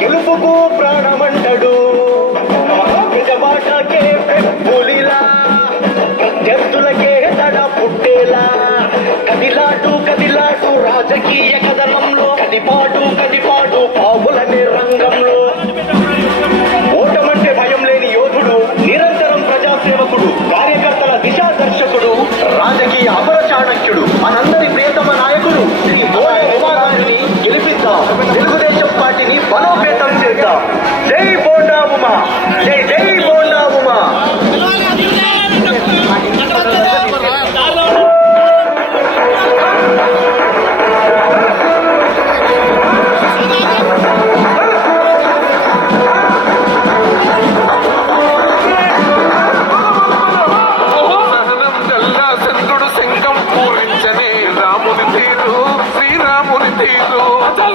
గెలుపుకు ప్రాణమంటడు నిజమాటకే పులిలా ప్రత్యర్థులకే తడ పుట్టేలా కదిలాటు రాజకీయ కథనంలో కదిపాటు పావులనే రంగంలో ఓటమంటే భయం లేని యోధుడు నిరంతరం ప్రజాసేవకుడు కార్యకర్తల దిశాదర్శకుడు రాజకీయ అమర చాణక్యుడు మనందరి ప్రియతమ నాయకుడు శ్రీ ఉమా గారిని గెలిపిద్దాం. తెలుగుదేశం పార్టీని బలోపేతం చేద్దాం. జై బోండా ఉమా, జై జై బోండా ఉమా.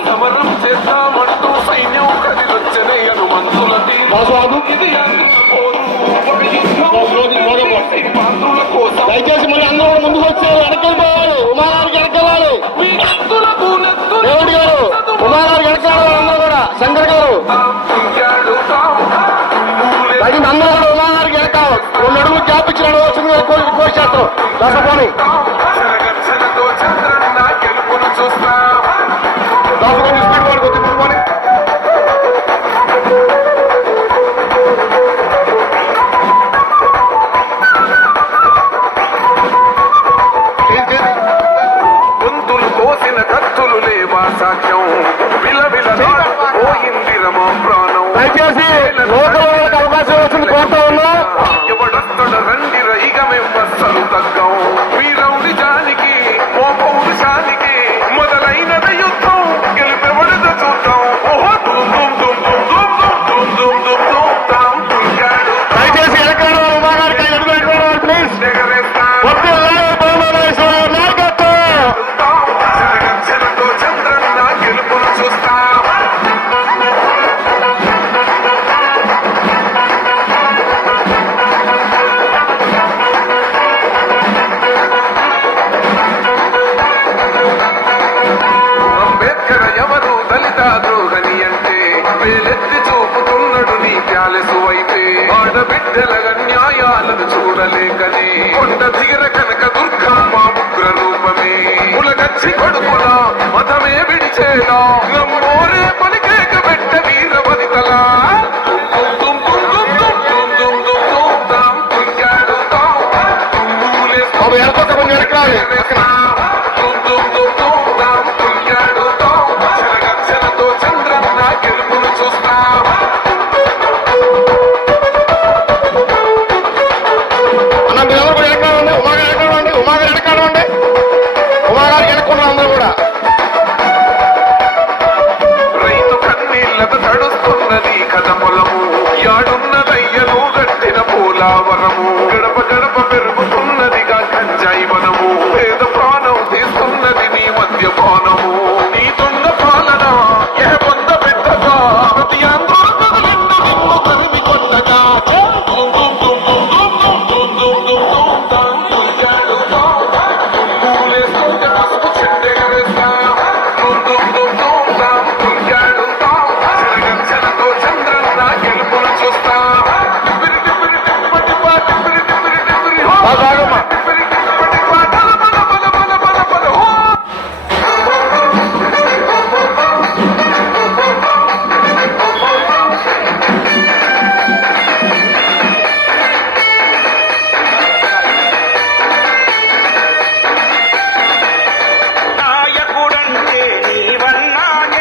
సమరం చేద్దామంటూ సైన్యం కదిలొచ్చనే హనుమంతుల దయచేసి మళ్ళీ అందరూ ముందుకు వచ్చారు, వెనకెళ్ళిపోవాలి. ఉమాగారికి వెనకెళ్ళాలి. దేవుడి గారు ఉమాగారికి వెనకాలి. అందరూ కూడా శంకర్ గారు తగిన అందరూ కూడా ఉమాగారికి వెనకాలి. 2 అడుగులు గ్యాప్ ఇచ్చినాడు కోశాస్త్రం దశపోని చూస్తా దశపోని స్పీడ్ వాడు గుర్తుపెట్టుకోని గొంతులు కోసిన కత్తులు లేవా సాక్ష్యం విలవిల పోయింది రమా ప్రాణం. దయచేసి లోకల్ వాళ్ళకి అవకాశం వచ్చింది కోరుతా ఉన్నా. ఎవడొస్తడ రండి రైగ మెమ్మస్సలు తగ్గం వీరం నిజానికి ఓ పౌరుషానికి మొదలైనది యుద్ధం గెలిపెవడదో చూద్దాం. ఓహో దుమ్ దుమ్ దుమ్ దుమ్ దుమ్ దుమ్ దుమ్ దుమ్ దుమ్ తాం తుల్గాడు. దయచేసి ఎక్కడ ఉమాగారికి ఎదుగుతున్నారు ప్లీజ్. జనగణతో చంద్రన్న గెలుపును చూస్తా. అంబేద్కర్ ఎవరు దళిత ద్రోహని అంటే వేలెత్తి చూపుతున్నాడు నీ ప్యాలెసు అయితే ఆడబిడ్డల న్యాయాలను చూడలేకనే కొండ దిగర కనక దుర్గమ్మ ఉగ్ర రూపమే ఉలగచ్చి కొడుకులా మతమే విడిచేలా నమ్మోరే పలికేక పెట్ట వీర వనితలా చంద్రన్న గెలుపును చూస్తా. అన్న మీరెవరు కూడా వెనకాలండి. ఉమాగారు వెనకాలండి. ఉమాగారికి వెనక్కున్నారు అందరూ కూడా. రైతు కన్నీళ్లకు తడుస్తున్నది కథ పొలము యాడున్నదయ్యను గట్టిన పోలావరము గడప గడప పెరుగుతున్నదిగా గంజాయి వనము పేద ప్రాణం తీస్తున్నది నీ మద్యపానము నీ దొంగ పాలన ఏ పొంద పెట్టగా ప్రతి ఆందోళన నిన్ను తరిమి కొట్టగా పూలేస్తుంటే పసుపు చెడ్డెగరేస్తా. జనగణతో చంద్రన్న గెలుపును చూస్తా. బాగమ్మా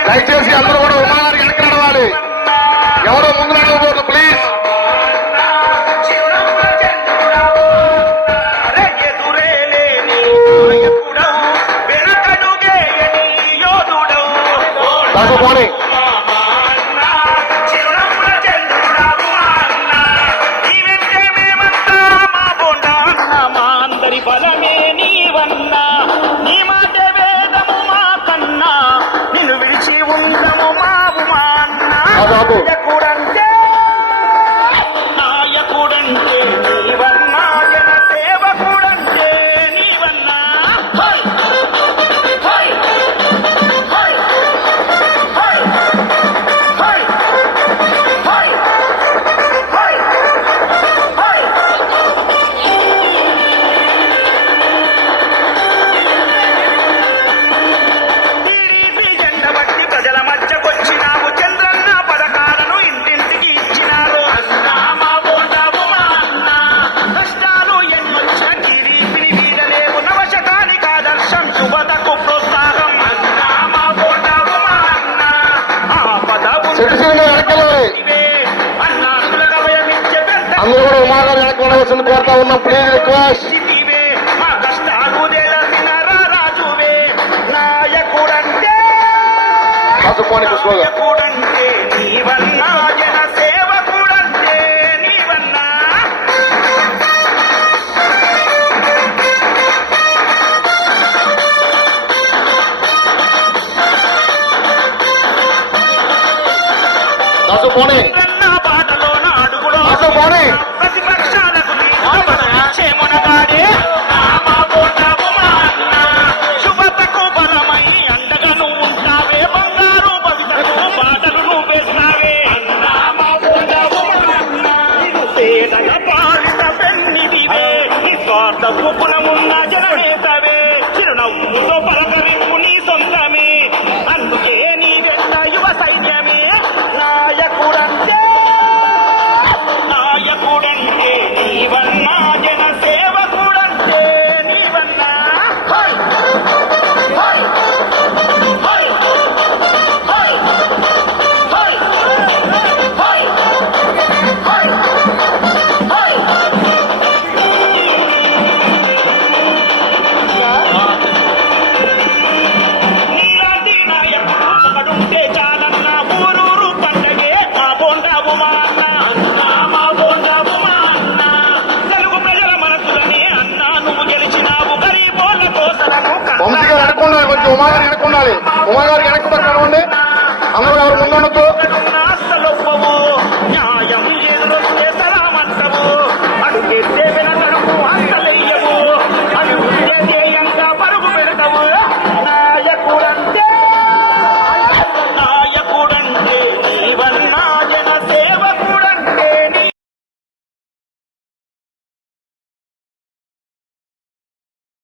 దయచేసి అందరూ కూడా ఉమాగారికి వెనక నడవాలి. ఎవరో ముందు నడవకూడదు ప్లీజ్. దశపోని బలమే నీవన్నా నీ మాట వేదము మా కన్నా నిన్ను విడిచి ఉండము మావు మా అన్న. నాయకుడంటే నీవన్నా జన సేవకుడంటే నీవన్నా. హై హై హై హై హై చెట్టు సినిమా వెనకెళ్ళాలి. అందరూ కూడా ఉమాగారు వెనక్కి ఉండవలసింది కోరుతా ఉన్నాం. Please request. మా కష్టాలు తెలిసిన రాజువే నాయకుడంటే కాసుకోండి కృష్ణగా. నాయకుడంటే నీవన్నా జన సేవకుడంటే నీవన్నా కాసుకోండి పాటలోన అడుగులో కాసుకోండి. ప్రతిపక్షాలకు ఇచ్చే మునగాడే శుభతకు బలమై అండగా నువ్వు ఉంటావే బంగారు భవితకు బాటలు నువ్వేస్తావే పేదల పాలిట పెన్నిదివే నిస్వార్థపు గుణమున్న జననేతవే చిరునవ్వుతో పలకరింపు నీ సొంతమే అందుకే నీ వెంట యువ సైన్యమే నాయకుడంటే నాయకుడంటే నీవన్నా జన సేవకుడంటే నీవన్నా హై! హై! హై! హై! హై! హై! హై! హై! నీలాంటి నాయకుడు ఒకడుంటే చాలన్న ఊరూరు పండగే మా బోండావు మా అన్న మా బోండావు మా అన్న తెలుగు ప్రజల మనసులని అన్న నువ్వు గెలిచినావు గరీబోళ్ళ కోసలను వంశీ గారు వెనక్కుండాలి. కొంచెం ఉమాగారు వెనక్కుండాలి. ఉమాగారు వెనక్కు పక్కన